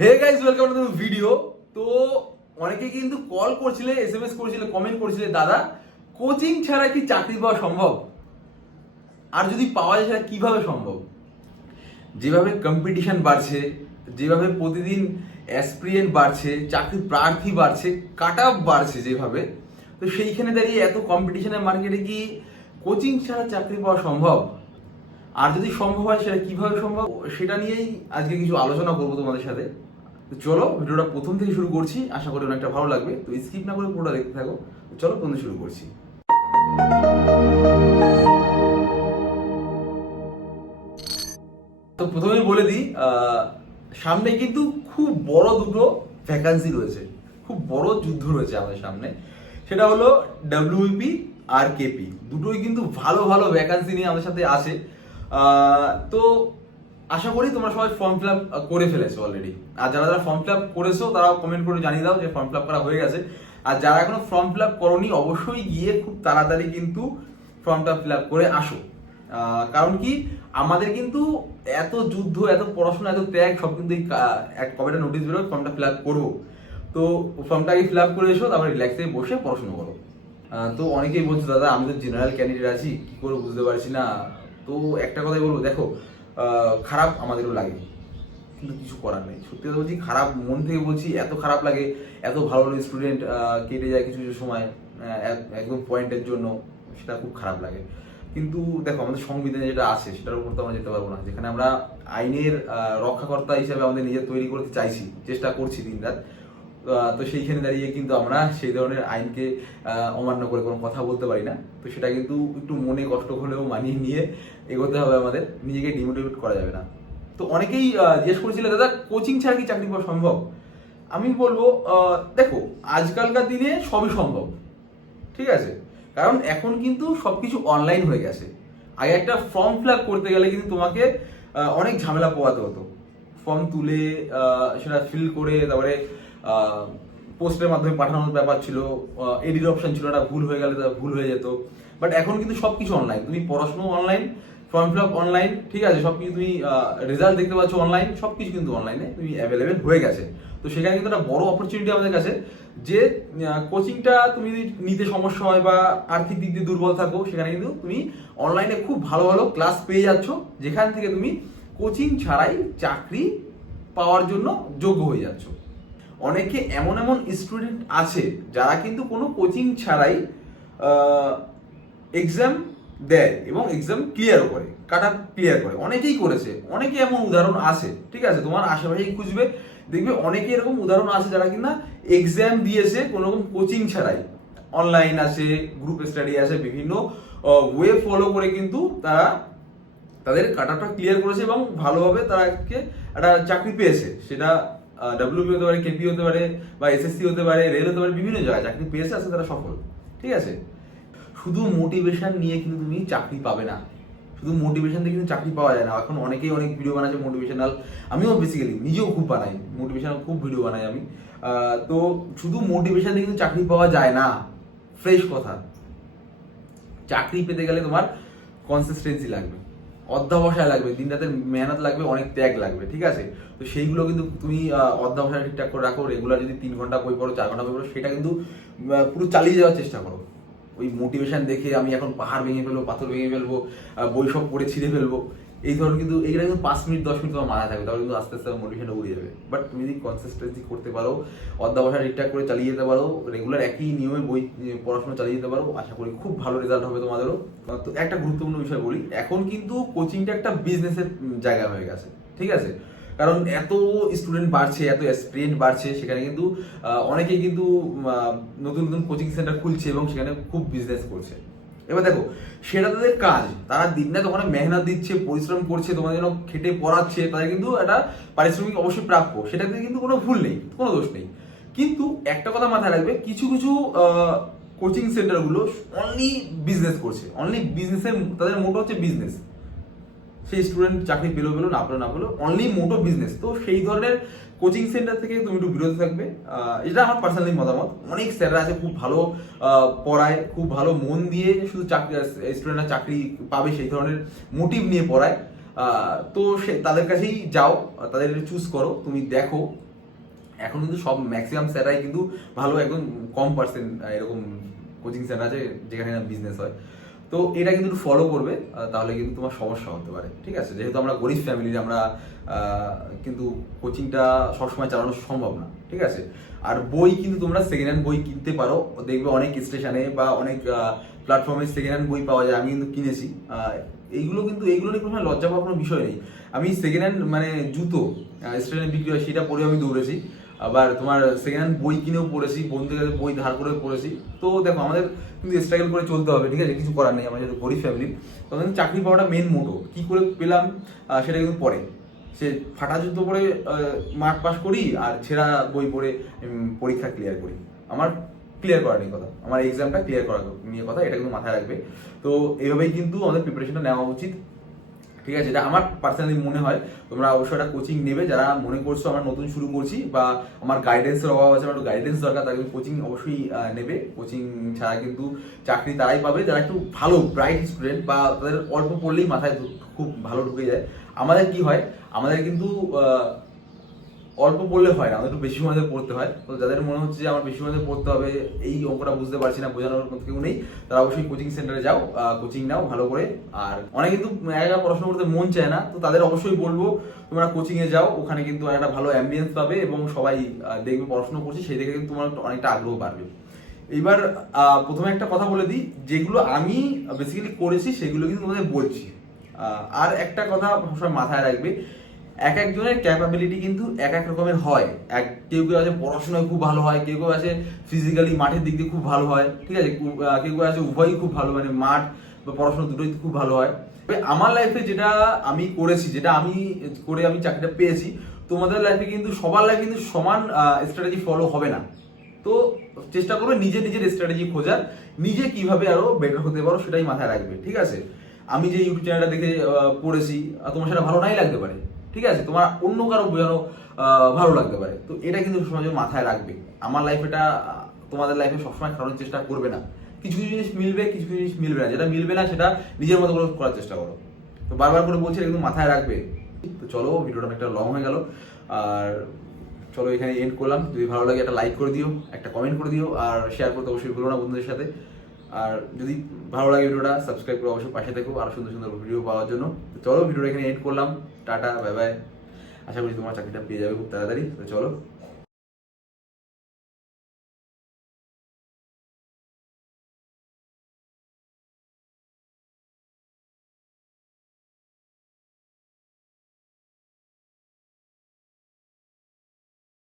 Hey guys welcome to video তো অনেকে কিন্তু কল করছিলে এসএমএস করেছিলে কমেন্ট করেছিলে, দাদা কোচিং ছাড়া কি চাকরি পাওয়া সম্ভব? আর যদি পাওয়া যায়, সেটা কীভাবে সম্ভব? যেভাবে কম্পিটিশন বাড়ছে, যেভাবে প্রতিদিন অ্যাসপিরিয়েন্ট বাড়ছে, চাকরি প্রার্থী বাড়ছে কাট বাড়ছে যেভাবে, তো সেইখানে দাঁড়িয়ে এত কম্পিটিশনের মার্কেটে কি কোচিং ছাড়া চাকরি পাওয়া সম্ভব? আর যদি সম্ভব হয় সেটা কীভাবে সম্ভব সেটা নিয়েই আজকে কিছু আলোচনা করব তোমাদের সাথে। চলো ভিডিওটা প্রথম থেকে শুরু করছি আশা করি অনেকটা ভালো লাগবে। তো স্কিপ না করে পুরোটা দেখতে থাকো। চলো প্রথম শুরু করছি। তো প্রথমেই বলে দিই সামনে কিন্তু খুব বড় দুটো ভ্যাকান্সি রয়েছে। খুব বড় যুদ্ধ রয়েছে আমাদের সামনে। সেটা হলো ডাব্লিউপি আর কেপি দুটোই কিন্তু ভালো ভালো ভ্যাকান্সি নিয়ে আমাদের সাথে আহ, তো আশা করি তোমরা সবাই ফর্ম ফিল আপ করে ফেলেছো অলরেডি আর যারা যারা ফর্ম ফিল আপ করেছ তারা কমেন্ট করে জানিয়ে দাও যে ফর্ম ফিল আপ করা হয়ে গেছে। আর যারা এখনও ফর্ম ফিল আপ করনি, অবশ্যই গিয়ে খুব তাড়াতাড়ি কিন্তু ফর্মটা ফিল আপ করে আসো। কারণ কি, আমাদের কিন্তু এত যুদ্ধ, এত পড়াশোনা, এত ত্যাগ, সব কিন্তু এক কবেটা নোটিশ বেরোয় ফর্মটা ফিল আপ করব। তো ফর্মটা আগে ফিল আপ করে এসো, তারপরে রিল্যাক্সে বসে পড়াশোনা করো। তো অনেকেই বলছে, দাদা, আমি তো জেনারেল ক্যান্ডিডেট আছি, কি করে বুঝতে পারছি না? তো একটা কথাই বলব, দেখো খারাপ আমাদেরও লাগে, কিন্তু কিছু করার নেই। সত্যি কথা বলছি, খারাপ মন থেকে বলছি, এত খারাপ লাগে, এত ভালো ভালো স্টুডেন্ট কেটে যায় কিছু কিছু সময় এক- একদম পয়েন্টের জন্য, সেটা খুব খারাপ লাগে। কিন্তু দেখো, আমাদের সংবিধানে যেটা আছে, সেটার উপর তো আমরা যেতে পারব না। যেখানে আমরা আইনের রক্ষাকর্তা হিসাবে আমাদের নিজের তৈরি করতে চাইছি, চেষ্টা করছি দিন রাত তো সেইখানে দাঁড়িয়ে কিন্তু আমরা সেই ধরনের আইনকে অমান্য করে কোনো কথা বলতে পারি না। তো সেটা কিন্তু একটু মনে কষ্ট হলেও মানিয়ে নিয়ে এগোতে হবে আমাদের। নিজেকে ডিমোটিভেট করা যাবে না। তো অনেকেই জিজ্ঞেস করেছিল, দাদা কোচিং ছাড়া কি চাকরি পাওয়া সম্ভব? আমি বলব দেখো, আজকালকার দিনে সবই সম্ভব। ঠিক আছে? কারণ এখন কিন্তু সবকিছু অনলাইন হয়ে গেছে। আগে একটা ফর্ম ফিল করতে গেলে কিন্তু তোমাকে অনেক ঝামেলা পোয়াতে হতো। ফর্ম তুলে সেটা ফিল করে, তারপরে পোস্টের মাধ্যমে পাঠানোর ব্যাপার ছিল এডিট অপশন ছিল, ওটা ভুল হয়ে গেলে ভুল হয়ে যেত। বাট এখন কিন্তু সবকিছু অনলাইন তুমি পড়াশোনা online form fill up online ঠিক আছে? সবকিছু তুমি রেজাল্ট দেখতে পাচ্ছ অনলাইন সবকিছু কিন্তু অনলাইনে তুমি অ্যাভেলেবেল হয়ে গেছে। তো সেখানে কিন্তু একটা বড় অপরচুনিটি আমাদের কাছে যে কোচিংটা তুমি যদি নিতে সমস্যা হয় বা আর্থিক দিক দিয়ে দুর্বল থাকো, সেখানে কিন্তু তুমি অনলাইনে খুব ভালো ভালো ক্লাস পেয়ে যাচ্ছ। যেখান থেকে তুমি কোচিং ছাড়াই চাকরি পাওয়ার জন্য যোগ্য হয়ে যাচ্ছ। অনেকে এমন এমন স্টুডেন্ট আছে যারা কিন্তু কোনো কোচিং ছাড়াই এক্সাম দেয় এবং এক্সাম ক্লিয়ারও করে কাট ক্লিয়ার করে। অনেকেই করেছে, অনেকে এমন উদাহরণ আছে, ঠিক আছে? তোমার আশেপাশেই খুঁজবে, দেখবে অনেকে এরকম উদাহরণ আছে যারা কিনা এক্সাম দিয়েছে কোনো রকম কোচিং ছাড়াই। অনলাইন আছে গ্রুপ স্টাডি আছে, বিভিন্ন ওয়ে ফলো করে কিন্তু তারা তাদের কাটাটা ক্লিয়ার করেছে এবং ভালোভাবে তারা একটা চাকরি পেয়েছে। সেটা ডাব্লিউপি হতে পারে কেপি হতে পারে বা এসএসসি হতে পারে রেল হতে পারে, বিভিন্ন জায়গায় চাকরি পেয়েছে আছে তারা সফল। ঠিক আছে? শুধু মোটিভেশন নিয়ে কিন্তু তুমি চাকরি পাবে না। শুধু মোটিভেশন দিয়ে কিন্তু চাকরি পাওয়া যায় না। এখন অনেকেই অনেক ভিডিও বানাচ্ছে মোটিভেশনাল আমিও বেসিক্যালি নিজেও খুব বানাই। মোটিভেশনাল খুব ভিডিও বানাই আমি। তো শুধু মোটিভেশন দিয়ে কিন্তু চাকরি পাওয়া যায় না। ফ্রেশ কথা। চাকরি পেতে গেলে তোমার কনসিস্টেন্সি লাগবে। অধ্যাবসায় লাগবে দিন রাতের মেহনত লাগবে, অনেক ত্যাগ লাগবে, ঠিক আছে? তো সেইগুলো কিন্তু তুমি অধ্যাবসায় ঠিকঠাক করে রাখো রেগুলার যদি তিন ঘণ্টা বই পড়ো, চার ঘণ্টা বই পড়ো, সেটা কিন্তু পুরো চালিয়ে যাওয়ার চেষ্টা করো। ওই মোটিভেশন দেখে আমি এখন পাহাড় ভেঙে ফেলব, পাথর ভেঙে ফেলব বই সব পড়ে ছিঁড়ে ফেলব। এই ধরনের কিন্তু এইগুলো কিন্তু পাঁচ মিনিট, দশ মিনিট তোমার মাথায় থাকবে, তাহলে কিন্তু আস্তে আস্তে মোটিভেশনটা উড়ে যাবে। বাট তুমি যদি কনসিস্টেন্সি করতে পারো অধ্যাবসায় ঠিকঠাক করে চালিয়ে যেতে পারো রেগুলার একই নিয়মে বই, পড়াশোনা চালিয়ে যেতে পারো, আশা করি খুব ভালো রেজাল্ট হবে তোমাদেরও। তো একটা গুরুত্বপূর্ণ বিষয় বলি, এখন কিন্তু কোচিংটা একটা বিজনেসের জায়গা হয়ে গেছে, ঠিক আছে? কারণ এত স্টুডেন্ট বাড়ছে, এত এক্সপিরিয়েন্ট বাড়ছে, সেখানে কিন্তু অনেকেই কিন্তু নতুন নতুন কোচিং সেন্টার খুলছে এবং সেখানে খুব বিজনেস করছে। এবার দেখো, সেটা তাদের কাজ। তারা দিন রাত ওখানে মেহনত দিচ্ছে, পরিশ্রম করছে তোমাদের জন্য খেটে পড়াচ্ছে, তাদের কিন্তু একটা পারিশ্রমিক অবশ্যই প্রাপ্য। সেটাতে কিন্তু কোনো ভুল নেই, কোনো দোষ নেই। কিন্তু একটা কথা মাথায় রাখবে, কিছু কিছু কোচিং সেন্টারগুলো অনলি বিজনেস করছে। অনলি বিজনেসের তাদের মোটো হচ্ছে বিজনেস সেই স্টুডেন্ট চাকরি পেল পেল, না পেল না পেল অনলি মোটো বিজনেস তো সেই ধরনের কোচিং সেন্টার থেকে তুমি একটু বিরত থাকবে। এটা আমার পার্সোনালি মতামত। অনেক স্যাররা আছে খুব ভালো পড়ায়, খুব ভালো মন দিয়ে শুধু চাকরি স্টুডেন্টরা চাকরি পাবে সেই ধরনের মোটিভ নিয়ে পড়ায়। তো সে, তাদের কাছেই যাও, তাদের চুজ করো, তুমি দেখো। এখন কিন্তু সব ম্যাক্সিমাম স্যারাই কিন্তু ভালো একদম কম পার্সেন্ট এরকম কোচিং সেন্টার আছে যেখানে বিজনেস হয়। তো এটা কিন্তু ফলো করবে তাহলে কিন্তু তোমার সমস্যা হতে পারে, ঠিক আছে? যেহেতু আমরা গরিব ফ্যামিলির আমরা কিন্তু কোচিংটা সবসময় চালানো সম্ভব না, ঠিক আছে? আর বই কিন্তু তোমরা সেকেন্ড হ্যান্ড বই কিনতে পারো, দেখবে অনেক স্টেশনে বা অনেক প্ল্যাটফর্মে সেকেন্ড হ্যান্ড বই পাওয়া যায়, আমি কিন্তু কিনেছি। এইগুলো কিন্তু, এইগুলো নিয়ে কোনো লজ্জা পাওয়ার কোনো বিষয় নেই। আমি সেকেন্ড হ্যান্ড মানে জুতো স্টেশনে বিক্রি হয়, সেটা পরে আমি দৌড়েছি। আবার তোমার সেকেন্ড হ্যান্ড বই কিনেও পড়েছি, বন্ধুদের কাছে বই ধার করে পড়েছি। তো দেখো, আমাদের কিন্তু স্ট্রাগল করে চলতে হবে, ঠিক আছে? কিছু করার নেই আমাদের যেহেতু গরিব ফ্যামিলি তখন চাকরি পাওয়াটা মেন মোটো কি করে পেলাম সেটা কিন্তু পরে। সে ফাটা যুদ্ধ পড়ে মার্ক পাস করি আর ছেঁড়া বই পড়ে পরীক্ষা ক্লিয়ার করি। আমার ক্লিয়ার করা নিয়ে কথা। আমার এক্সামটা ক্লিয়ার করা নিয়ে কথা, এটা কিন্তু মাথায় রাখবে। তো এইভাবেই কিন্তু আমাদের প্রিপারেশনটা নেওয়া উচিত। ঠিক আছে? এটা আমার পার্সোনালি মনে হয়। তোমরা অবশ্যই একটা কোচিং নেবে। যারা মনে করছ আমরা নতুন শুরু করছি বা আমার গাইডেন্সের অভাব আছে, আমার একটু গাইডেন্স দরকার তাকে কোচিং অবশ্যই নেবে। কোচিং ছাড়া কিন্তু চাকরি তারাই পাবে। যারা একটু ভালো ব্রাইট স্টুডেন্ট বা তাদের অল্প পড়লেই মাথায় খুব ভালো ঢুকে যায়। আমাদের কি হয়? আমাদের কিন্তু অল্প পড়লে হয় না, আমাদের একটু বেশি সময় পড়তে হয়। তো যাদের মনে হচ্ছে যে আমার বেশি সময় পড়তে হবে, এই অঙ্কটা বুঝতে পারছি না, বোঝানোর মতো কেউ নেই, তারা অবশ্যই কোচিং সেন্টারে যাও কোচিং নাও ভালো করে। আর অনেকে কিন্তু একা পড়াশোনা করতে মন চায় না, তো তাদের অবশ্যই বলব, তোমরা কোচিং এ যাও, ওখানে কিন্তু একটা ভালো অ্যাম্বিয়েন্স পাবে এবং সবাই দেখবে পড়াশোনা করছে, সেই দেখে কিন্তু তোমার অনেকটা আগ্রহ বাড়বে। এইবার প্রথমে একটা কথা বলে দিই, যেগুলো আমি বেসিক্যালি করেছি, সেগুলো কিন্তু তোমাদের বলছি। আর একটা কথা সবসময় মাথায় রাখবে এক একজনের ক্যাপাবিলিটি কিন্তু এক এক রকমের হয়। এক, কেউ কেউ আছে পড়াশোনায় খুব ভালো হয়, কেউ কেউ আছে ফিজিক্যালি মাঠের দিক দিয়ে খুব ভালো হয়, ঠিক আছে? কেউ কেউ আছে উভয়ই খুব ভালো মানে মাঠ বা পড়াশোনা দুটোই খুব ভালো হয়। আমার লাইফে যেটা আমি করেছি, যেটা আমি করে আমি চাকরিটা পেয়েছি, তোমাদের লাইফে কিন্তু, সবার লাইফে কিন্তু সমান স্ট্র্যাটেজি ফলো হবে না। তো চেষ্টা করবে নিজে নিজের স্ট্র্যাটেজি খোঁজার, নিজে কীভাবে আরও বেটার হতে পারো সেটাই মাথায় রাখবে, ঠিক আছে? আমি যে ইউটিউব চ্যানেলটা দেখে পড়েছি তোমার সেটা ভালো নাই লাগতে পারে। ঠিক আছে? তোমার অন্য কারও বোঝানো ভালো লাগতে পারে। তো এটা কিন্তু সমাজে মাথায় রাখবে। আমার লাইফ এটা তোমাদের লাইফে সবসময় খাওয়ানোর চেষ্টা করবে না। কিছু কিছু জিনিস মিলবে, কিছু কিছু জিনিস মিলবে না। যেটা মিলবে না, সেটা নিজের মতো করে করার চেষ্টা করো। তো বারবার করে বলছি কিন্তু মাথায় রাখবে। তো চলো, ভিডিওটা অনেকটা লং হয়ে গেল। আর চলো, এখানে এন্ড করলাম। যদি ভালো লাগে, একটা লাইক করে দিও, একটা কমেন্ট করে দিও। আর শেয়ার করতে অবশ্যই ভুলো না বন্ধুদের সাথে। আর যদি ভালো লাগে ভিডিওটা সাবস্ক্রাইব করে অবশ্যই পাশে থেকো, আর সুন্দর সুন্দর ভিডিও পাওয়ার জন্য। তো চলো, ভিডিওটা এখানে এড করলাম। টাটা বাই বাই আশা করি তোমার চাকরিটা পেয়ে যাবে খুব তাড়াতাড়ি। তো চলো।